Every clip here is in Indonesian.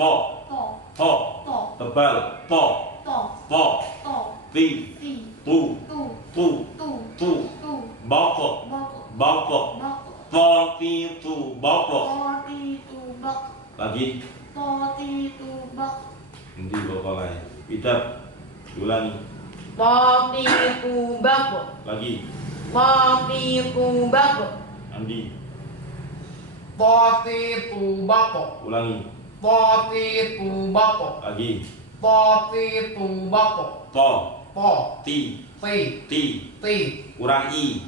Po. To. Po. To. Tebal. Po. To. Po. To. Ti. Ti. Tu. Tu. Tu. Tu. Tu. Tu. Boko. Boko. Boko. Boko. Po ti tu boko. Poti tu bok. Lagi. Poti tu bok. Nanti boko lain. Pidat. Ulangi. Poti tu boko. Lagi. Poti tu boko. Andi. Poti tu bako. Ulangi. Poti tu bako. Lagi. Poti tu bako. Po. Po. Ti. Ti. Ti. Ti. Kurang i.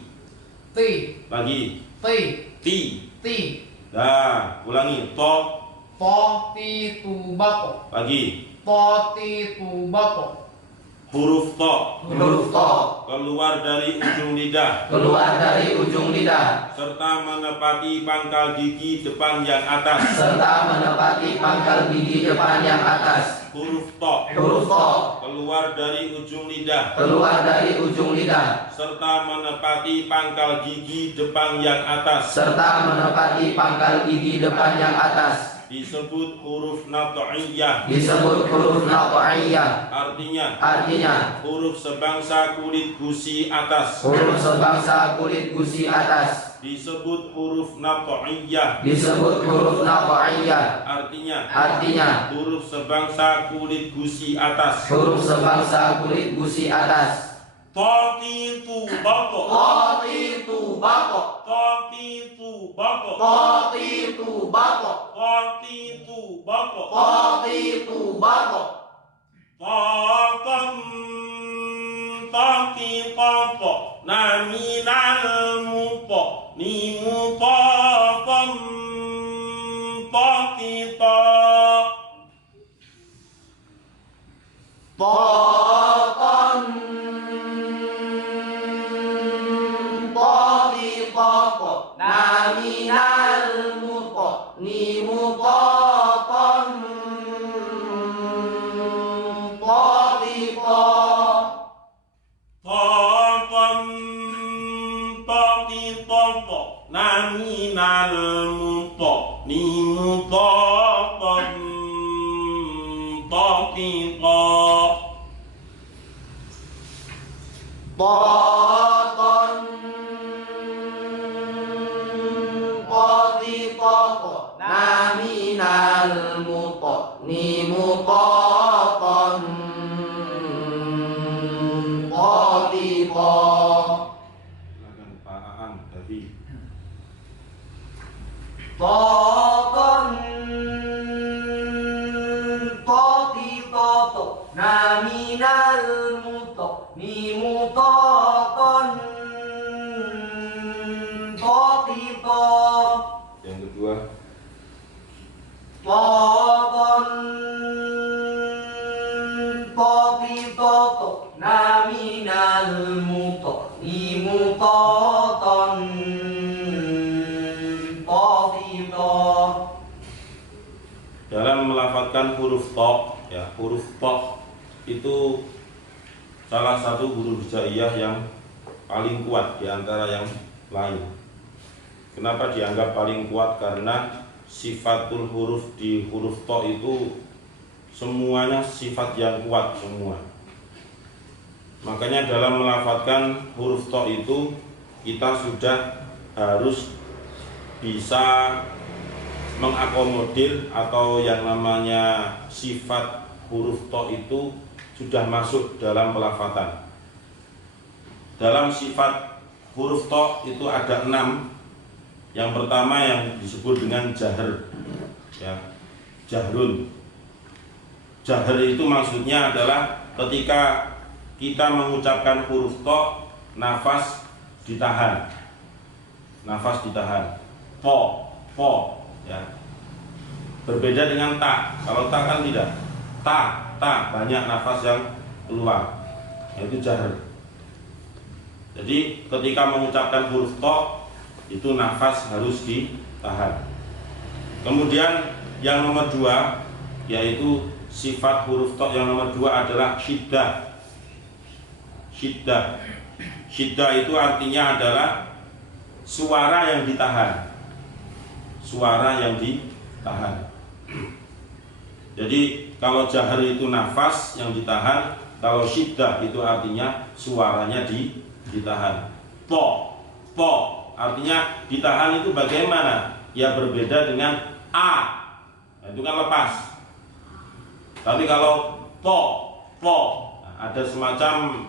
Ti. Lagi. Ti. Ti. Ti. Dah. Ulangi. Po. Poti tu bako. Lagi. Poti tu bako. Huruf to. Huruf to Keluar dari ujung lidah. keluar dari ujung lidah Serta menepati pangkal gigi depan yang atas. serta menepati pangkal gigi depan yang atas. Huruf to. Huruf to Keluar dari ujung lidah. keluar dari ujung lidah Serta menepati pangkal gigi depan yang atas. serta menepati pangkal gigi depan yang atas. Disebut huruf nat'iyah. Disebut huruf naqaiyah, Artinya huruf sebangsa kulit gusi atas. huruf sebangsa kulit gusi atas. Disebut huruf nat'iyah. Disebut huruf naqaiyah, Artinya huruf sebangsa kulit gusi atas. huruf sebangsa kulit gusi atas. Toti tu bako. Poti tu bako. Toti tu bako. Poti tu bako. Toti tu bako. Poti tu bako. Tatam taki tapo naminal mupo ni mutafam taki ta. Toton Todi toko Naminal muto Ni mutoton Todi to Tatam taki tapo naminal mupo ni mutafam taki ta. Toton Todi toko Naminal muto Ni mutoton Todi to Silakan Pak Aan dari Toton Todi toto Naminal muto Ni mutoton Todi to yang kedua. Toton Todi toto Naminal muto Ni mutoton Todi to Dalam melafalkan huruf to, ya huruf to itu salah satu huruf hijaiyah yang paling kuat di antara yang lain. Kenapa dianggap paling kuat? Karena sifatul huruf di huruf to itu semuanya sifat yang kuat semua. Makanya dalam melafalkan huruf to itu kita sudah harus bisa mengakomodir atau yang namanya sifat huruf to itu sudah masuk dalam pelafatan. Dalam sifat huruf to itu ada 6. Yang pertama yang disebut dengan jahr, ya, jahrun. Jahr itu maksudnya adalah ketika kita mengucapkan huruf to, nafas ditahan, po, ya. Berbeda dengan ta. Kalau ta kan tidak, ta banyak nafas yang keluar, yaitu jahr. Jadi ketika mengucapkan huruf to itu nafas harus ditahan. Kemudian yang nomor 2 yaitu sifat huruf to yang nomor 2 adalah syiddah. Syiddah itu artinya adalah suara yang ditahan. Jadi kalau jahar itu nafas yang ditahan, kalau syiddah itu artinya suaranya ditahan. Po, artinya ditahan itu bagaimana? Ya berbeda dengan a, nah, itu kan lepas. Tapi kalau po, ada semacam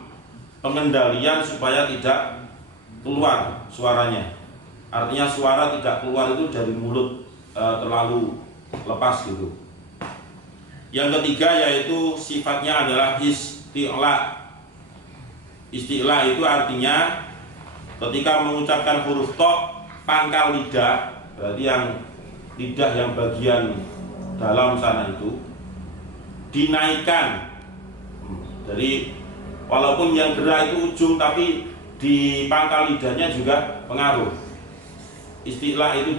pengendalian supaya tidak keluar suaranya. Artinya suara tidak keluar itu dari mulut terlalu lepas gitu. Yang ketiga yaitu sifatnya adalah isti'la. Isti'la itu artinya ketika mengucapkan huruf to, pangkal lidah, berarti yang lidah yang bagian dalam sana itu dinaikkan. Jadi walaupun yang gerak itu ujung, tapi di pangkal lidahnya juga pengaruh. Isti'la itu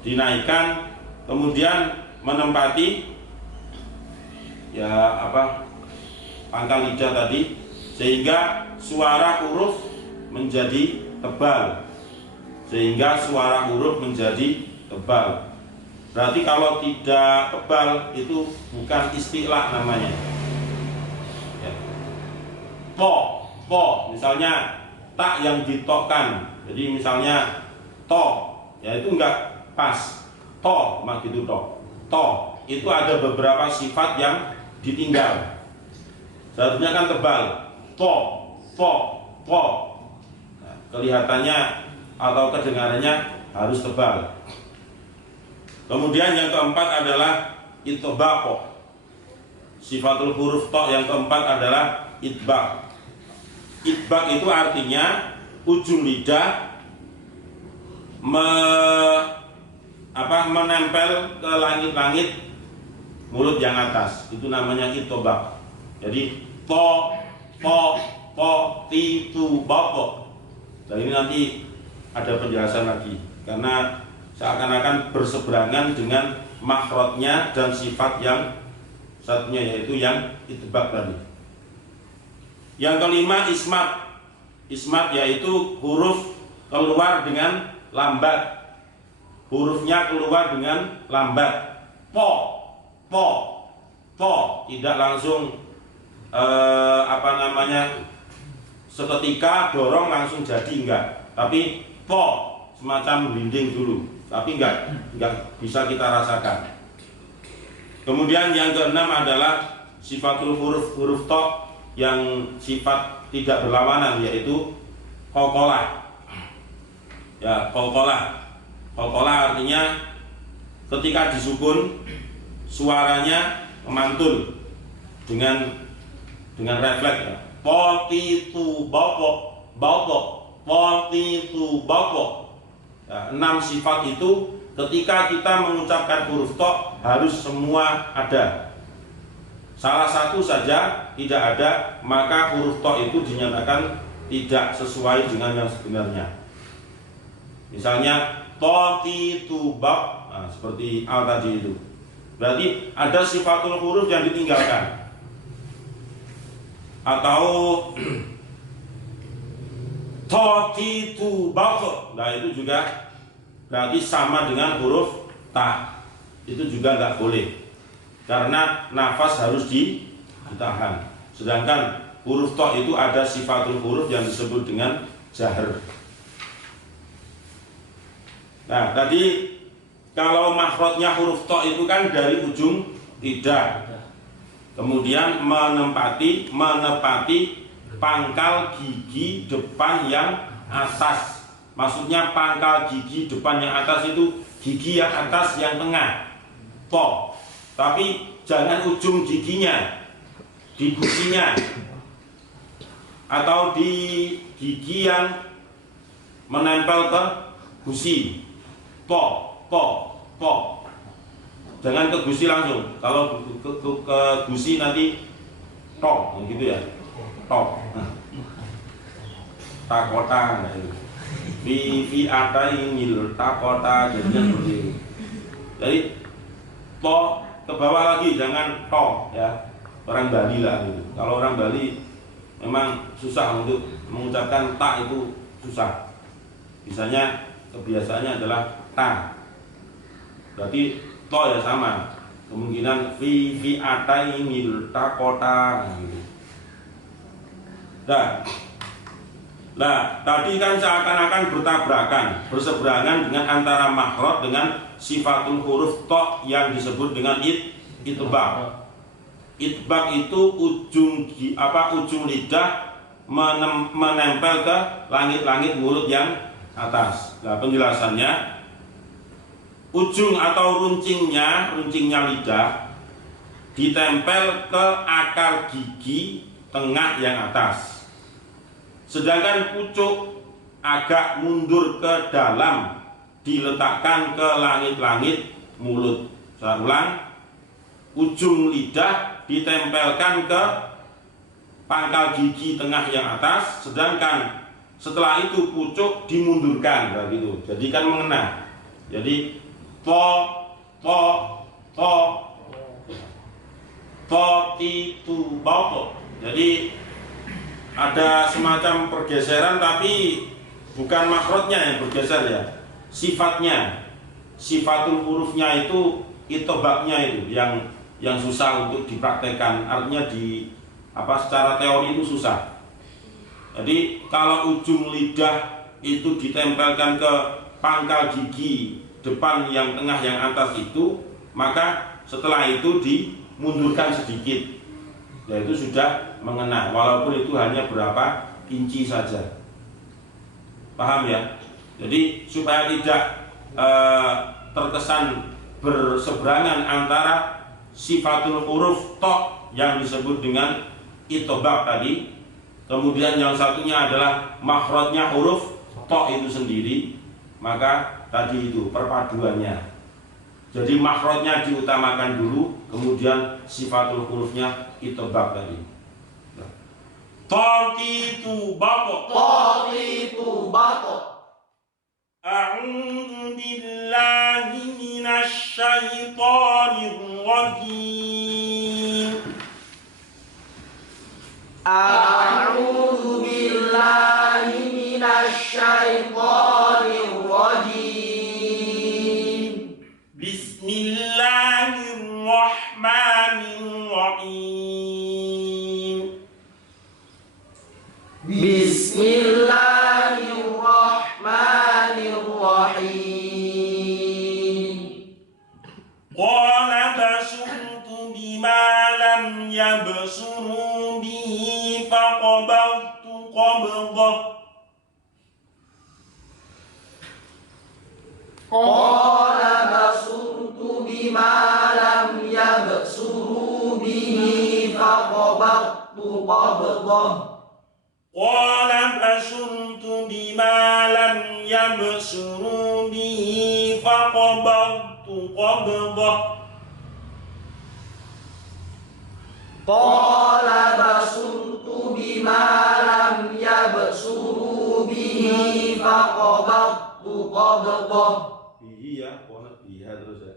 dinaikkan, kemudian menempati pangkal lidah tadi, sehingga suara huruf menjadi tebal. Berarti kalau tidak tebal itu bukan isti'la namanya. Ya. Po, misalnya tak yang ditokkan. Jadi misalnya to, ya itu enggak pas. To, mak gitu to, itu ada beberapa sifat yang ditinggal. Seharusnya kan tebal. Po. Nah, kelihatannya atau kedengarannya harus tebal. Kemudian yang keempat adalah itbaq. Sifatul huruf to yang keempat adalah itbaq. Itbaq itu artinya ujung lidah menempel ke langit-langit mulut yang atas. Itu namanya itbaq. Jadi po, ti, tu, bako. Nah ini nanti ada penjelasan lagi, karena seakan-akan berseberangan dengan makhrajnya dan sifat yang satunya, yaitu yang itbaq tadi. Yang kelima ismat yaitu huruf keluar dengan lambat. Hurufnya keluar dengan lambat. Po, tidak langsung seketika dorong langsung jadi, enggak. Tapi po semacam blinding dulu, tapi enggak bisa kita rasakan. Kemudian yang keenam adalah sifatul huruf to yang sifat tidak berlawanan, yaitu qalqalah. Ya, qalqalah artinya ketika disukun suaranya memantul dengan refleks. Ya. Po, ti, tu, bako. Po, ti, tu, bako. Ya, 6 sifat itu ketika kita mengucapkan huruf to harus semua ada. Salah satu saja tidak ada, maka huruf to itu dinyatakan tidak sesuai dengan yang sebenarnya. Misalnya to, ti, tu, bak, nah, seperti al tadi itu. Berarti ada sifatul huruf yang ditinggalkan. Atau to, ti, tu, bak, nah itu juga berarti sama dengan huruf ta. Itu juga nggak boleh, karena nafas harus ditahan. Sedangkan huruf to itu ada sifatul huruf yang disebut dengan jahar. Nah, tadi kalau makhrajnya huruf to itu kan dari ujung lidah, kemudian menepati pangkal gigi depan yang atas. Maksudnya pangkal gigi depan yang atas itu gigi yang atas yang tengah, to. Tapi jangan ujung giginya, di gusinya, atau di gigi yang menempel ke gusi. Po. Jangan ke gusi langsung. Kalau ke gusi nanti tok, gitu ya. Tok. Takota, nah itu. Fi atainil takota, jadinya seperti itu. Jadi to ke bawah lagi, jangan to ya. Orang Bali lah gitu. Kalau orang Bali memang susah untuk mengucapkan ta, itu susah. Misalnya kebiasaannya adalah ta. Berarti to ya sama. kemungkinan fi fi'ataini taqata gitu. Nah, tadi kan seakan-akan bertabrakan, berseberangan dengan antara makhraj dengan sifatul huruf to yang disebut dengan itbaq. Itbaq itu ujung lidah menempel ke langit-langit mulut yang atas. Nah, penjelasannya, ujung atau runcingnya lidah ditempel ke akar gigi tengah yang atas. Sedangkan pucuk agak mundur ke dalam, diletakkan ke langit-langit mulut. Saya ulang, ujung lidah ditempelkan ke pangkal gigi tengah yang atas, sedangkan setelah itu pucuk dimundurkan, begitu. Jadi kan mengena. Jadi to ti tu bau. Jadi ada semacam pergeseran, tapi bukan makhrajnya yang bergeser ya, sifatnya, sifatul hurufnya itu itbaqnya itu yang susah untuk dipraktekkan. Artinya secara teori itu susah. Jadi kalau ujung lidah itu ditempelkan ke pangkal gigi depan yang tengah yang atas itu, maka setelah itu dimundurkan sedikit, yaitu sudah mengena, walaupun itu hanya berapa inci saja. Paham ya? Jadi supaya tidak terkesan berseberangan antara sifatul huruf to yang disebut dengan itbaq tadi, kemudian yang satunya adalah makhrajnya huruf to itu sendiri, maka tadi itu perpaduannya. Jadi makhrajnya diutamakan dulu, kemudian sifatul hurufnya itbaq tadi. Taqitu baqo. A'udzu billahi minasy syaithanir rajim. A'udzu billahi minasy syaithanir rajim. Bismillahirrahmanirrahim. Bismillahirrahmanirrahim. Qala basurtu bima lam yabsuru bihi faqabaltu qabdah. Qala basurtu bima lam yabsuru bihi faqabaltu qabdah. Qala basurtu bima lam yabsuru bihi faqabaltu qabdah. Qala basurtu bima lam yabsuru bihi faqabaltu qabdah. Iya, qala biha terus ya.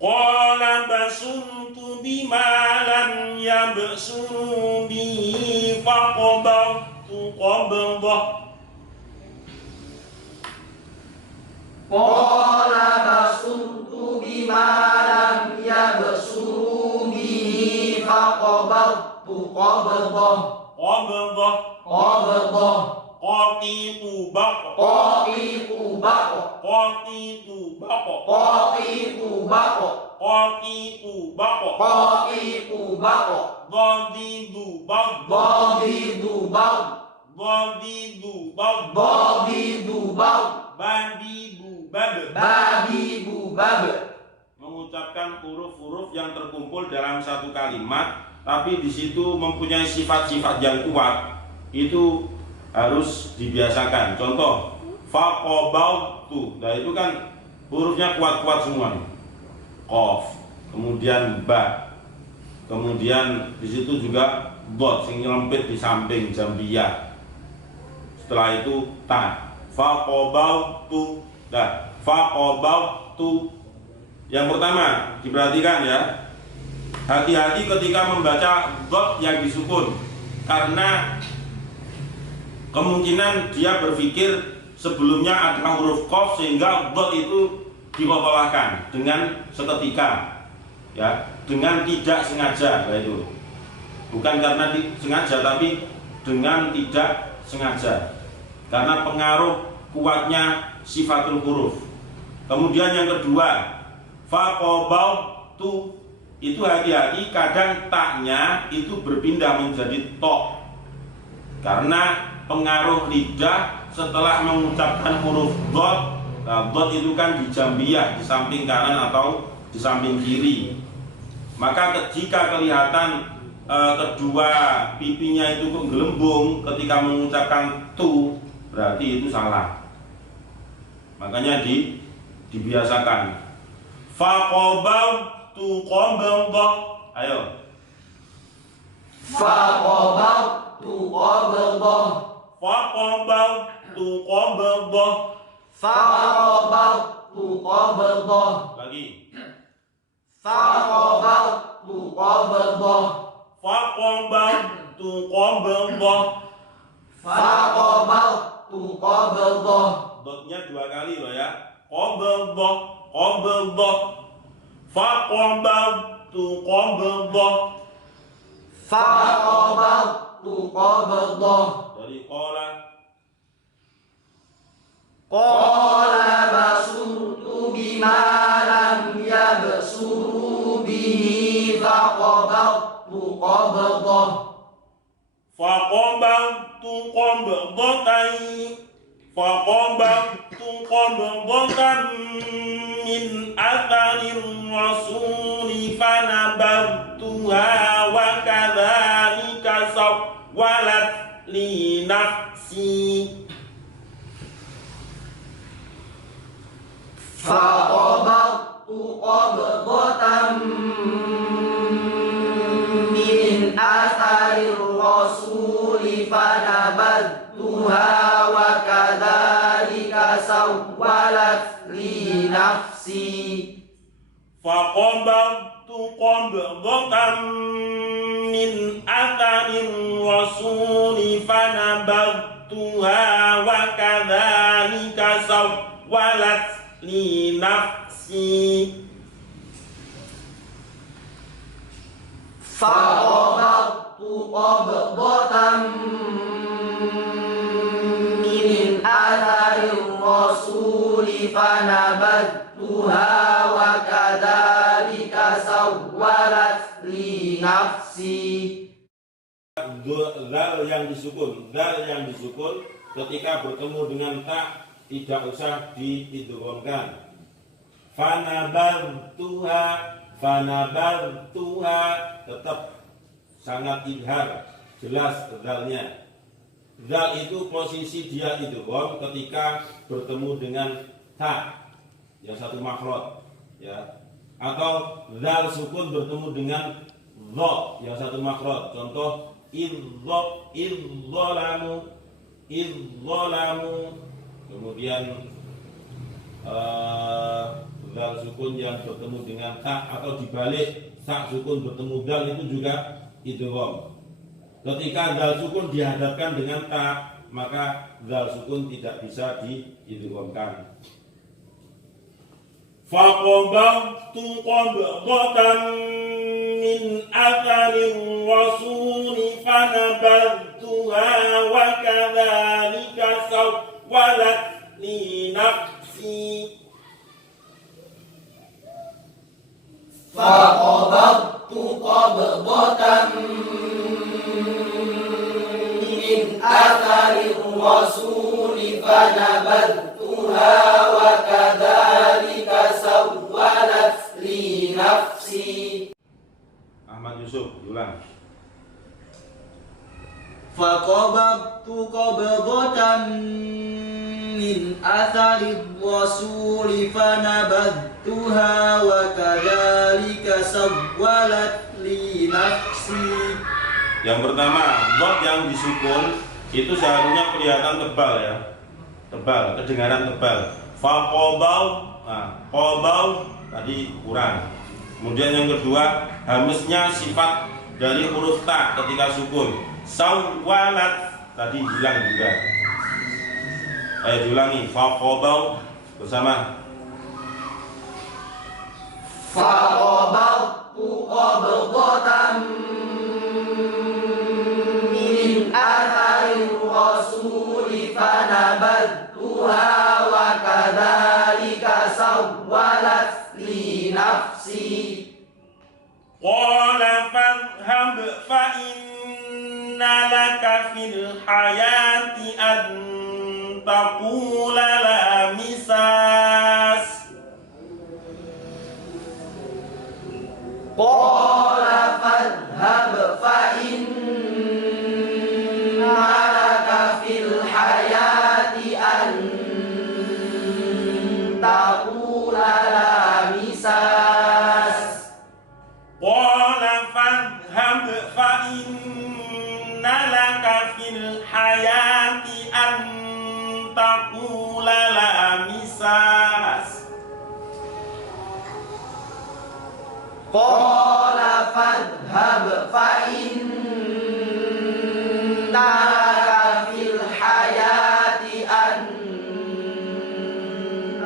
Qala basurtu bima lam yabsuru bihi faqabaltu qabdah. Qala basurtu bima lam yabsuru bihi faqabaltu qabdah. Qabdah. Qabdah. Qaqitu baqo. Qaqitu baqo. Qaqitu baqo. Qaqitu baqo. Qaqitu baqo. Qaqitu baqo. Dhadidu baq. Dhadidu baq. Dhadidu baq. Dhadidu baq. Badibu bab. Badibu bab. Mengucapkan huruf-huruf yang terkumpul dalam satu kalimat, tapi di situ mempunyai sifat-sifat yang kuat, itu harus dibiasakan. Contoh, faqabaltu. Nah, itu kan hurufnya kuat-kuat semua nih. Qaf, kemudian ba, kemudian di situ juga dot sing nyelempit di samping jambiyah. Setelah itu ta. Faqabaltu. Nah, faqabaltu. Yang pertama, diperhatikan ya. Hati-hati ketika membaca dot yang disukun, karena kemungkinan dia berpikir sebelumnya ada huruf qaf sehingga dot itu dikokolahkan dengan seketika. ya, dengan tidak sengaja. Nah, itu bukan karena sengaja, tapi dengan tidak sengaja, karena pengaruh kuatnya sifatul huruf. Kemudian yang kedua, faqabatu, itu hati-hati, kadang taknya itu berpindah menjadi to, karena pengaruh lidah setelah mengucapkan huruf dot. Nah, dot itu kan di jambiyah, di samping kanan atau di samping kiri. Maka jika kelihatan kedua pipinya itu gelembung ketika mengucapkan tu, berarti itu salah. Makanya dibiasakan. Faqabtu qabdah. Ayo. Faqabtu qabdah. Faqabtu qabdah. Faqabtu qabdah. Lagi. Faqabtu qabdah. Faqabtu qabdah. Faqabtu qabdah. Dotnya dua kali loh ya. Qabdah, qabdah. Faqabtu qabdah. Faqabtu qabdah. Dari qala. Qala basurtu bima lam yabsuru bihi faqabtu qabdah. Faqabtu qabdatan. Faqabtu qabdatan min atharir rasuli fanabatuha wa kadzalika sawwalat li nafsi. Faqabtu qabdatan min atharir rasuli fanabatuha wa kadzalika sawwalat li nafsi. Faqabtu qabdatan min atharir rasuli fanabatuha wa kadzalika sawwalat li nafsi. Faqabtu qabdatan min atharir rasuli fanabatuha wa kadzalika sawwalat li nafsi. Zal yang disukun ketika bertemu dengan tak tidak usah diidghamkan. Fanabaltuha tetap sangat idhar, jelas zalnya. Zal itu posisi dia idgham ketika bertemu dengan ta yang satu makhraj, ya. Atau zal sukun bertemu dengan dha yang satu makhraj. Contoh idzalamu. Kemudian zal sukun yang bertemu dengan ta, atau dibalik, ta sukun bertemu dal, itu juga idgham. Ketika zal sukun dihadapkan dengan ta, maka zal sukun tidak bisa diidghamkan. Faqabtu qabdatan min atharir rasuli fanabadtuha wa kadzalika sawwalat li nafsi. Faqabtu qabdatan min atharir rasuli fanabadtuha wa kadzalika sawwalat li nafsi. Ahmad Yusuf, ulang. Faqabtu qabdatan min atharir rasuli fanabadtuha wa kadzalika sawwalat li nafsi. Yang pertama, dot yang disukun itu seharusnya kelihatan tebal, ya. Tebal, kedengaran tebal. Faqabau, qabau tadi kurang. Kemudian yang kedua, hamznya sifat dari huruf ta ketika sukun. Sawwalat tadi hilang juga. Ayo diulangi. Faqabau bersama. Faqabtu Qala fadhhab fa inna laka fil hayati an taqula la misas. Qala fadhhab fa inna laka fil hayati an taqula la misas. Qala fadhhab fa inna laka fil hayati an taqula la misas. Qala fadhhab fa inna laka fil hayati an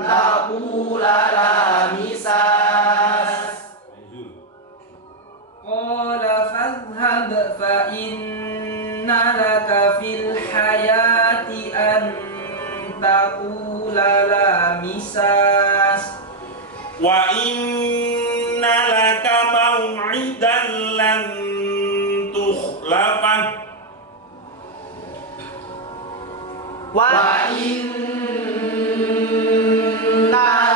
taqula la misas. Qala fadhhab fa inna laka fil hayati an taqula la misas. Wa inna laka maw'idan lan tukhlafah. Wa inna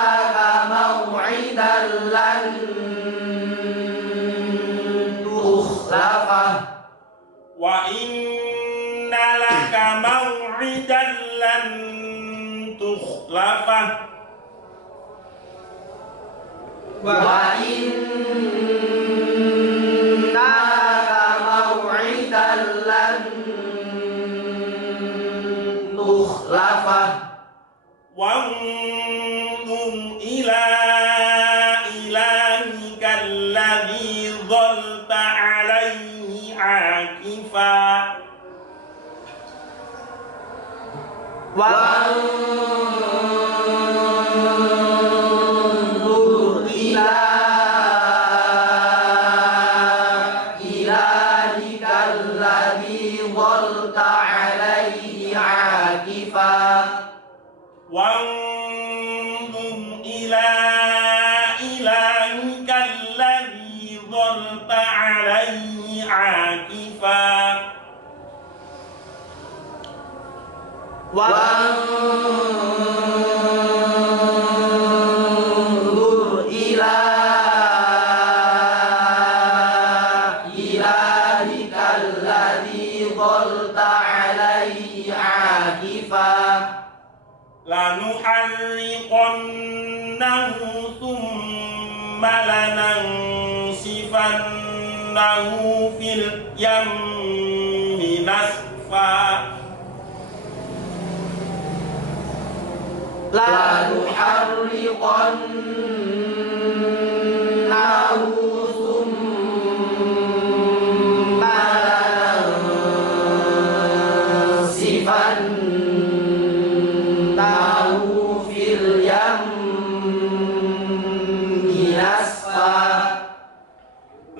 laka maw'idan lan tukhlafah. Wa inna laka maw'idan lan tukhlafah. Wa inna laka maw'idan lan tukhlafah. Wanzur ila ilahika alladhi dhalta alayhi akifa. Wanzur ila ilahika alladhi dhalta alayhi akifa. Wanzur ila ilahika alladhi dhalta alayhi akifa. Wanzur ila ilahika alladhi dhalta alayhi akifa. Lanuharriqannahu thumma lanansifannahu fil yammi nasfa. Lanuharriqannahu thumma lanansifannahu fil yammi nasfa.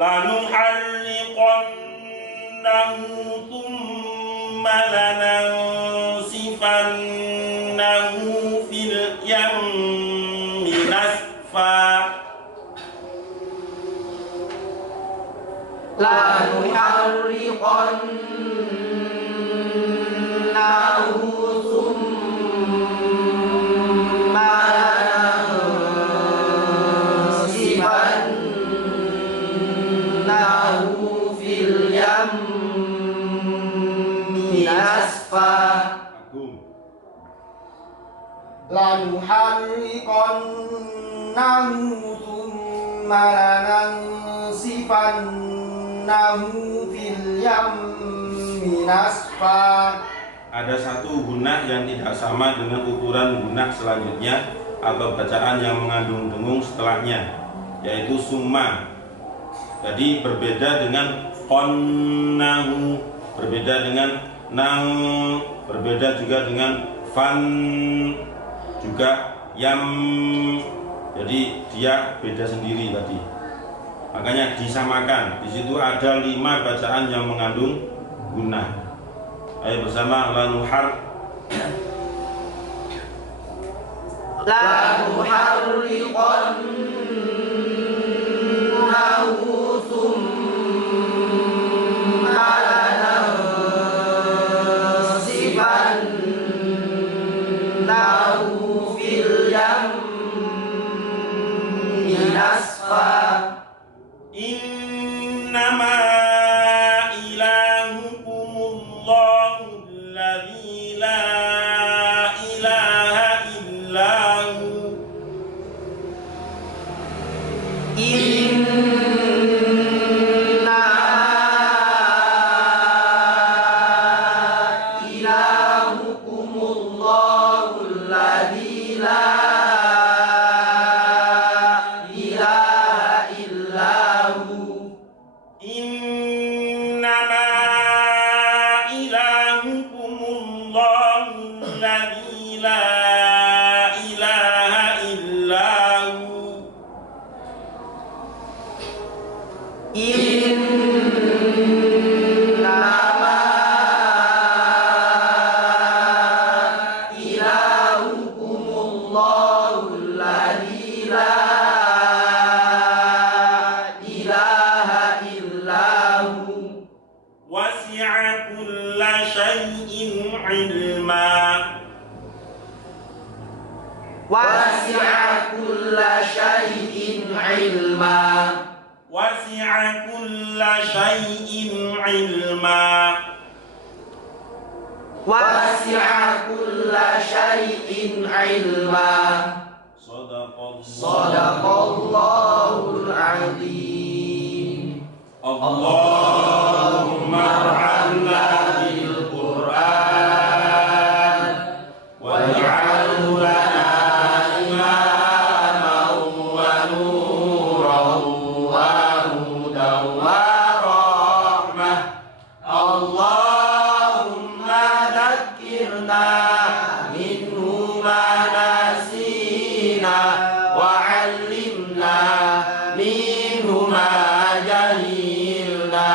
Lanuharriqannahu thumma lanansifannahu fil yammi nasfa. Lanuharriqannahu thumma lanansifannahu fil yammi nasfa. Lanuharriqannahu thumma lanansifannahu fil yammi nasfa. Ada satu gunah yang tidak sama dengan ukuran gunah selanjutnya atau bacaan yang mengandung dengung setelahnya, yaitu summa. Jadi berbeda dengan qannahu, berbeda dengan nang, berbeda juga dengan fan, juga yam. Jadi dia beda sendiri tadi. Makanya disamakan. Di situ ada 5 bacaan yang mengandung gunah. Ayo bersama Lanuharriqannahu Innama ilahukumullahu alladzi la ilaha illahu wasi'a kulla syai'in 'ilma. wasi'a kulla syai'in ilma Wasi'a kulla syai'in 'ilma. wasi'a kulla syai'in ilma. Shadaqallahul azim. Allahumma arhamna bil Qur'an waj'alhu lana imaman wa nuran wa hudan wa rahmah. Allahumma dhakkirna minhu ma nasina wa 'allimna minhu ma jahilna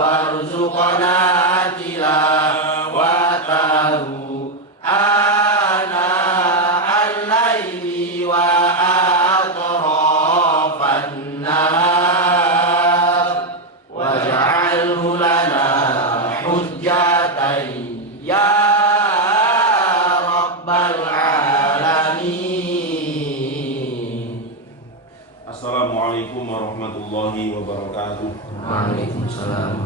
warzuqna tilawatahu ana al-laili wa atrafan nahar waj'alhu lana hujjatan ya rabbal alamin. Assalamualaikum warahmatullahi wabarakatuh. Waalaikumsalam.